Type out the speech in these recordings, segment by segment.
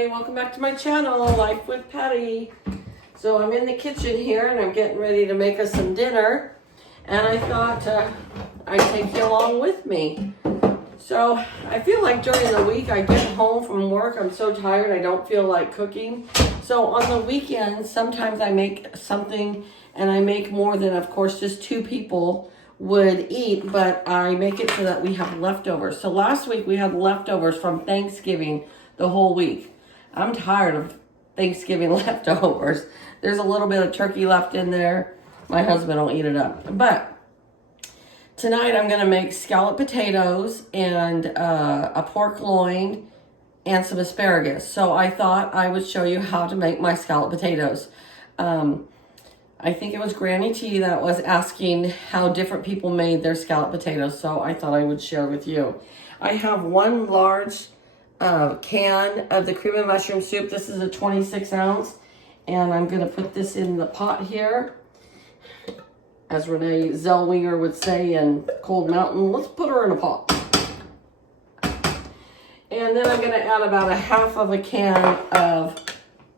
Hi, welcome back to my channel, Life with Patty. So I'm in the kitchen here and I'm getting ready to make us some dinner. And I thought I'd take you along with me. So I feel like during the week I get home from work, I'm so tired I don't feel like cooking. So on the weekends, sometimes I make something and I make more than, of course, just 2 people would eat, but I make it so that we have leftovers. So last week we had leftovers from Thanksgiving the whole week. I'm tired of Thanksgiving leftovers. There's a little bit of turkey left in there. My husband will eat it up. But tonight I'm gonna make scalloped potatoes and a pork loin and some asparagus. So I thought I would show you how to make my scalloped potatoes. I think it was Granny T that was asking how different people made their scalloped potatoes, so I thought I would share with you. I have 1 large can of the cream and mushroom soup. This is a 26 ounce, and I'm going to put this in the pot here. As Renee Zellweger would say in Cold Mountain, let's put her in a pot. And then I'm going to add about 1/2 of a can of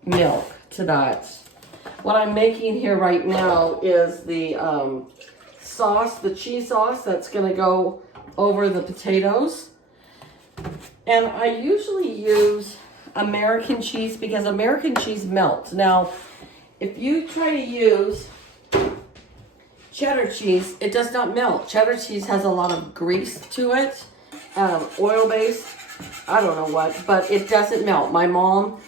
milk to that. What I'm making here right now is the sauce, the cheese sauce that's going to go over the potatoes. And I usually use American cheese because American cheese melts. Now, if you try to use cheddar cheese, it does not melt. Cheddar cheese has a lot of grease to it, oil-based, I don't know what, but it doesn't melt. My mom,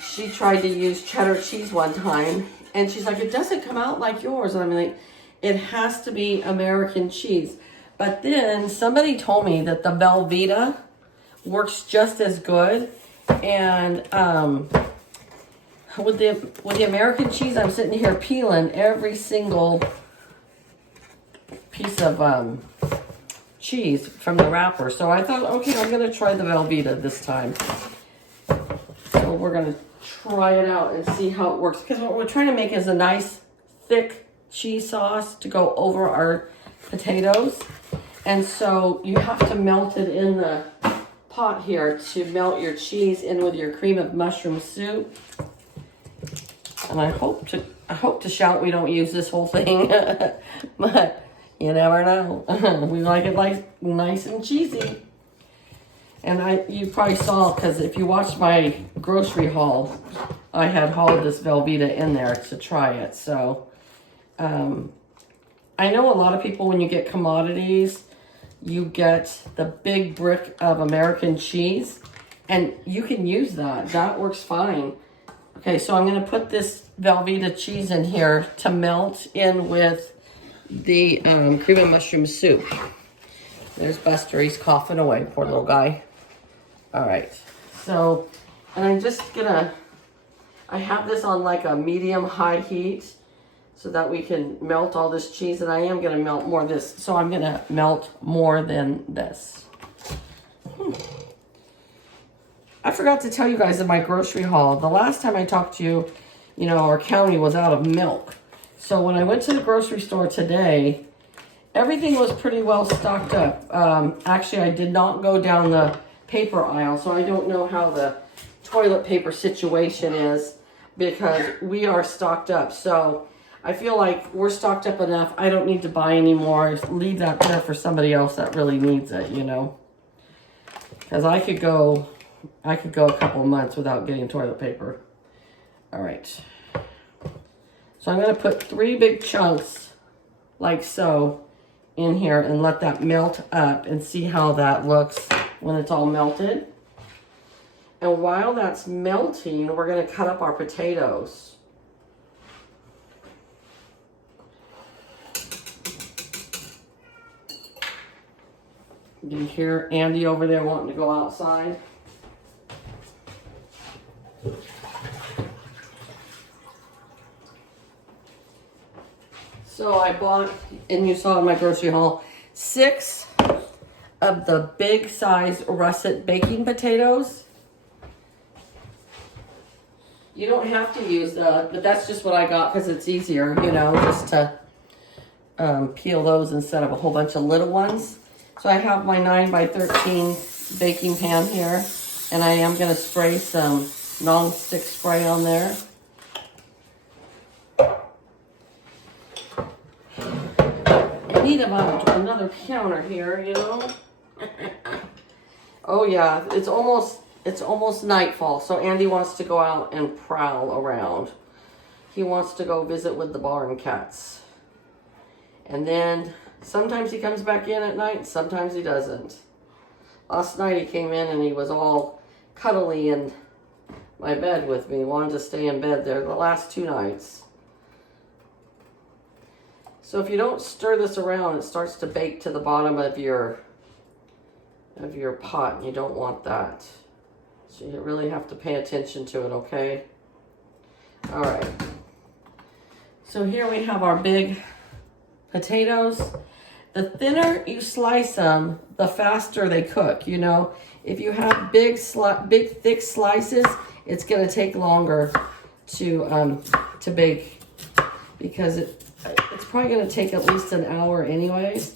she tried to use cheddar cheese one time, and she's like, it doesn't come out like yours. And I'm like, it has to be American cheese. But then somebody told me that the Velveeta works just as good. And with the American cheese, I'm sitting here peeling every single piece of cheese from the wrapper. So I thought, okay, I'm going to try the Velveeta this time. So we're going to try it out and see how it works, because what we're trying to make is a nice thick cheese sauce to go over our potatoes. And so you have to melt it in the pot here to melt your cheese in with your cream of mushroom soup. And I hope to shout we don't use this whole thing, but you never know. We like it like nice and cheesy. And you probably saw, because if you watched my grocery haul, I had hauled this Velveeta in there to try it. So I know a lot of people, when you get commodities, you get the big brick of American cheese, and you can use that. That works fine. Okay, so I'm going to put this Velveeta cheese in here to melt in with the cream and mushroom soup. There's Buster. He's coughing away, poor little guy. All right, so, and I'm just gonna, I have this on like a medium-high heat so that we can melt all this cheese, and I am gonna melt more of this, so I'm gonna melt more than this. I forgot to tell you guys in my grocery haul, the last time I talked to you, you know, our county was out of milk. So when I went to the grocery store today, everything was pretty well stocked up. Actually, I did not go down the paper aisle, so I don't know how the toilet paper situation is, because we are stocked up. So I feel like we're stocked up enough. I don't need to buy any more. Leave that there for somebody else that really needs it, you know, because I could go a couple months without getting toilet paper. All right, so I'm going to put 3 big chunks like so in here and let that melt up and see how that looks when it's all melted. And while that's melting, we're going to cut up our potatoes. You can hear Andy over there wanting to go outside. So I bought, and you saw in my grocery haul, 6 of the big size russet baking potatoes. You don't have to use but that's just what I got because it's easier, you know, just to peel those instead of a whole bunch of little ones. So I have my 9 by 13 baking pan here, and I am going to spray some non-stick spray on there. I need about another counter here, you know. Oh yeah, it's almost nightfall, so Andy wants to go out and prowl around. He wants to go visit with the barn cats. And then sometimes he comes back in at night, sometimes he doesn't. Last night he came in and he was all cuddly in my bed with me, wanted to stay in bed there the last 2 nights. So if you don't stir this around, it starts to bake to the bottom of your pot, and you don't want that. So you really have to pay attention to it, okay? All right. So here we have our big potatoes. The thinner you slice them, the faster they cook, you know. If you have big thick slices, it's gonna take longer to bake, because it's probably gonna take at least an hour anyways.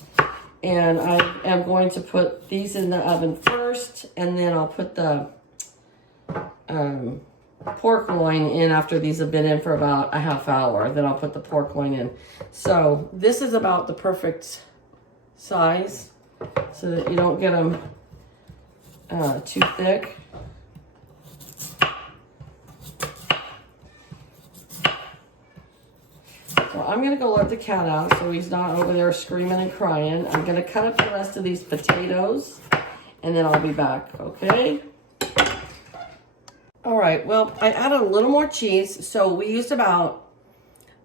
And I am going to put these in the oven first, and then I'll put the pork loin in after these have been in for about a half hour. Then I'll put the pork loin in. So this is about the perfect size so that you don't get them too thick. So I'm gonna go let the cat out so he's not over there screaming and crying. I'm gonna cut up the rest of these potatoes and then I'll be back, okay? All right, well, I added a little more cheese. So we used about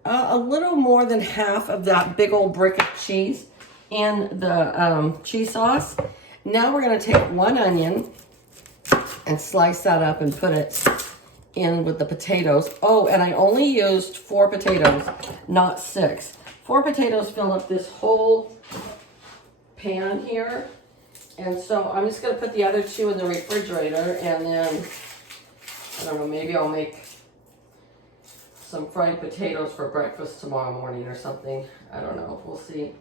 a little more than half of that big old brick of cheese in the cheese sauce. Now we're gonna take 1 onion and slice that up and put it in with the potatoes. Oh, and I only used 4 potatoes, not 6. 4 potatoes fill up this whole pan here. And so I'm just gonna put the other 2 in the refrigerator, and then, I don't know, maybe I'll make some fried potatoes for breakfast tomorrow morning or something. I don't know, we'll see.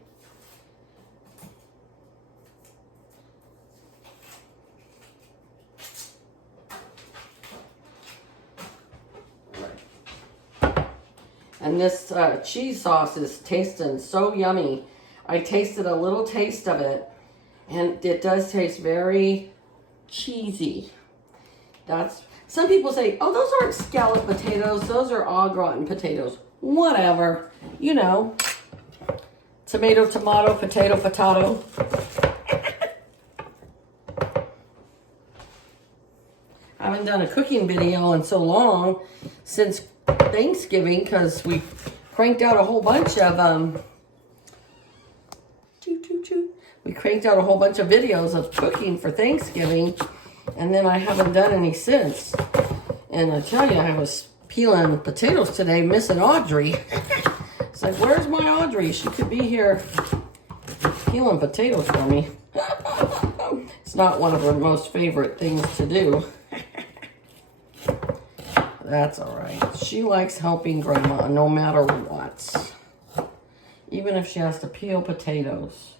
And this cheese sauce is tasting so yummy. I tasted a little taste of it, and it does taste very cheesy. Some people say, oh, those aren't scalloped potatoes, those are au gratin potatoes. Whatever, you know. Tomato, tomato, potato, potato. I haven't done a cooking video in so long, since Thanksgiving, because we cranked out a whole bunch of we cranked out a whole bunch of videos of cooking for Thanksgiving, and then I haven't done any since. And I tell you, I was peeling potatoes today, missing Audrey. It's like, where's my Audrey? She could be here peeling potatoes for me. It's not one of her most favorite things to do. That's all right. She likes helping Grandma no matter what. Even if she has to peel potatoes.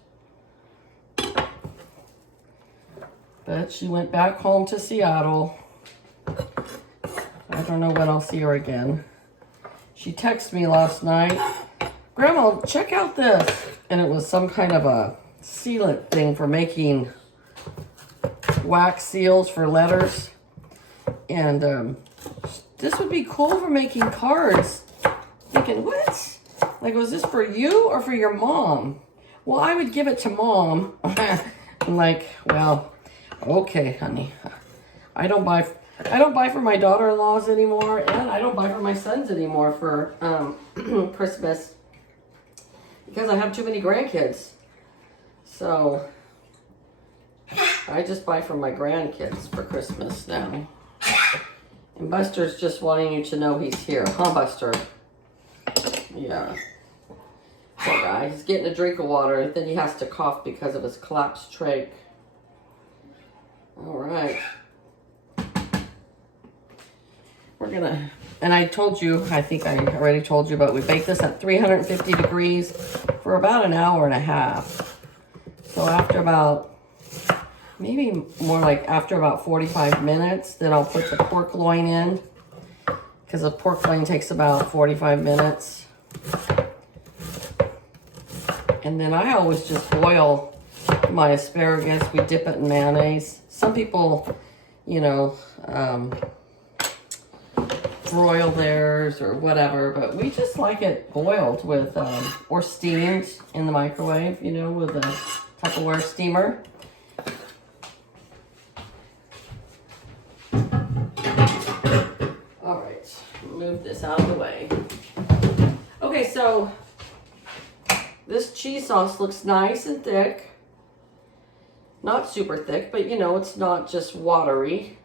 But she went back home to Seattle. I don't know when I'll see her again. She texted me last night, Grandma, check out this. And it was some kind of a sealant thing for making wax seals for letters. And this would be cool for making cards. Thinking, what? Like, was this for you or for your mom? Well, I would give it to Mom. I'm like, well, okay, honey. I don't buy for my daughter-in-laws anymore, and I don't buy for my sons anymore for Christmas, because I have too many grandkids. So I just buy for my grandkids for Christmas now. And Buster's just wanting you to know he's here. Huh, Buster? Yeah. Poor guy. He's getting a drink of water, and then he has to cough because of his collapsed trach. All right. We're gonna, and I told you, I think I already told you, but we bake this at 350 degrees for about an hour and a half. So after about maybe more like after about 45 minutes, then I'll put the pork loin in, because the pork loin takes about 45 minutes. And then I always just boil my asparagus. We dip it in mayonnaise. Some people, you know, broil theirs or whatever, but we just like it boiled with, or steamed in the microwave, you know, with a Tupperware steamer. All right, move this out of the way. Okay, so this cheese sauce looks nice and thick. Not super thick, but you know, it's not just watery.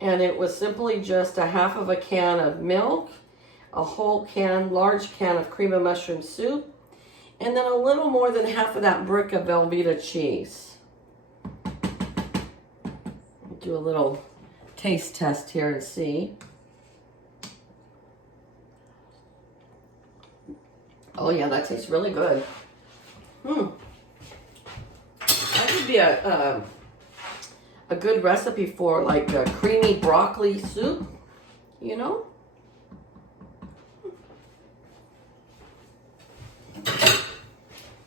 And it was simply just a half of a can of milk, a whole can, large can of cream of mushroom soup, and then a little more than half of that brick of Velveeta cheese. Do a little taste test here and see. Oh yeah, that tastes really good. That could be a good recipe for like a creamy broccoli soup, you know?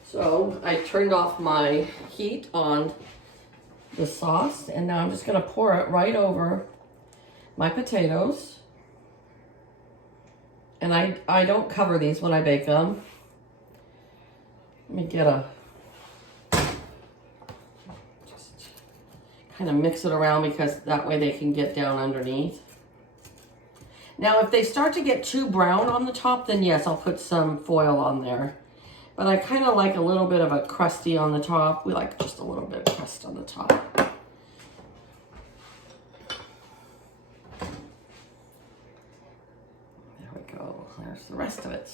So I turned off my heat on the sauce, and now I'm just gonna pour it right over my potatoes. And I don't cover these when I bake them. Let me get a, just kind of mix it around, because that way they can get down underneath. Now, if they start to get too brown on the top, then yes, I'll put some foil on there. But I kind of like a little bit of a crusty on the top. We like just a little bit of crust on the top. There we go. There's the rest of it.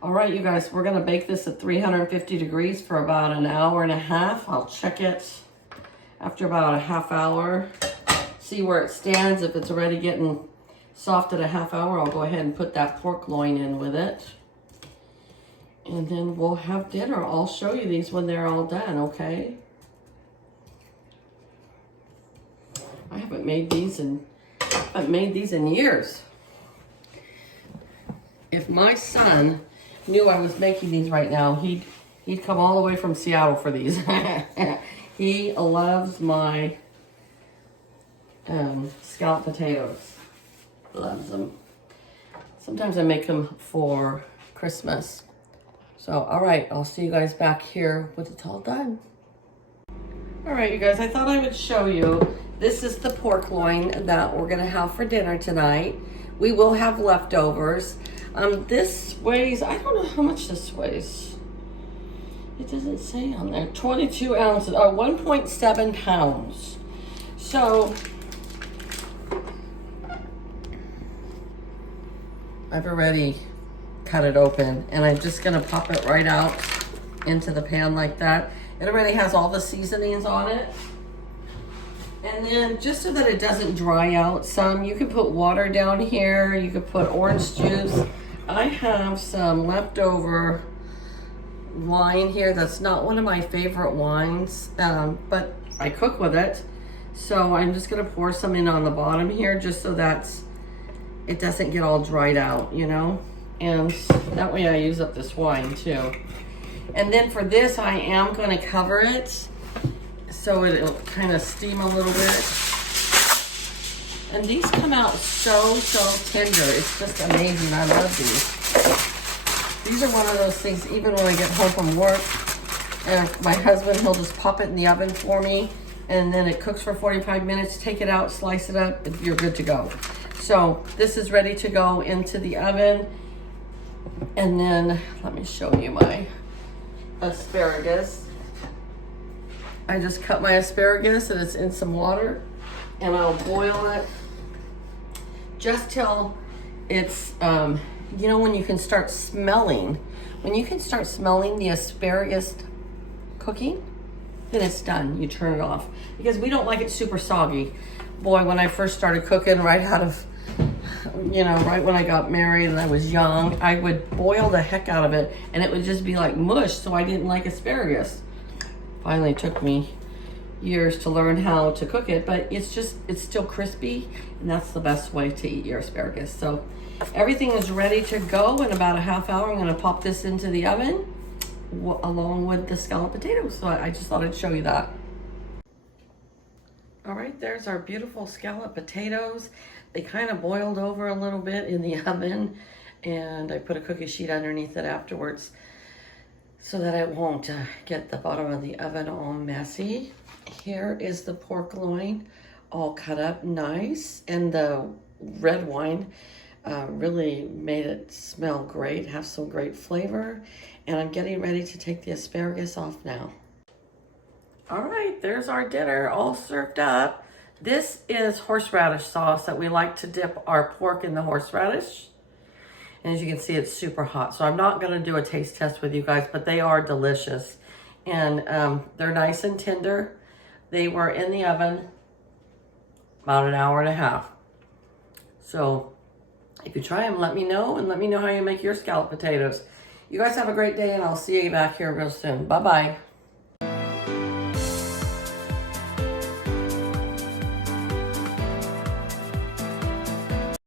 All right, you guys, we're gonna bake this at 350 degrees for about an hour and a half. I'll check it after about a half hour, see where it stands. If it's already getting soft at a half hour, I'll go ahead and put that pork loin in with it. And then we'll have dinner. I'll show you these when they're all done, okay? I haven't made these in years. If my son knew I was making these right now, he'd come all the way from Seattle for these. He loves my scalloped potatoes. Loves them. Sometimes I make them for Christmas. So, all right, I'll see you guys back here when it's all done. All right, you guys, I thought I would show you. This is the pork loin that we're gonna have for dinner tonight. We will have leftovers. This weighs, I don't know how much this weighs. It doesn't say on there. 22 ounces, or 1.7 pounds. So, I've already cut it open, and I'm just gonna pop it right out into the pan like that. It already has all the seasonings on it. And then just so that it doesn't dry out some, you can put water down here, you could put orange juice. I have some leftover wine here that's not one of my favorite wines, but I cook with it. So I'm just gonna pour some in on the bottom here, just so it doesn't get all dried out, you know? And that way I use up this wine too. And then for this, I am gonna cover it so it'll kind of steam a little bit. And these come out so tender. It's just amazing. I love these. These are one of those things, even when I get home from work, and my husband, he'll just pop it in the oven for me, and then it cooks for 45 minutes. Take it out, slice it up, and you're good to go. So this is ready to go into the oven. And then let me show you my asparagus. I just cut my asparagus, and it's in some water, and I'll boil it just till it's, you know, when you can start smelling the asparagus cooking, then it's done. You turn it off, because we don't like it super soggy. Boy, when I first started cooking right out of you know, right when I got married and I was young, I would boil the heck out of it and it would just be like mush, so I didn't like asparagus. Finally took me years to learn how to cook it, but it's still crispy, and that's the best way to eat your asparagus. So everything is ready to go. In about a half hour, I'm gonna pop this into the oven along with the scalloped potatoes. So I just thought I'd show you that. All right, there's our beautiful scalloped potatoes. They kind of boiled over a little bit in the oven, and I put a cookie sheet underneath it afterwards so that it won't get the bottom of the oven all messy. Here is the pork loin, all cut up nice, and the red wine really made it smell great, have some great flavor, and I'm getting ready to take the asparagus off now. All right, there's our dinner all served up. This is horseradish sauce that we like to dip our pork in the horseradish. And as you can see, it's super hot. So I'm not gonna do a taste test with you guys, but they are delicious. And they're nice and tender. They were in the oven about an hour and a half. So if you try them, let me know, and let me know how you make your scalloped potatoes. You guys have a great day, and I'll see you back here real soon. Bye-bye.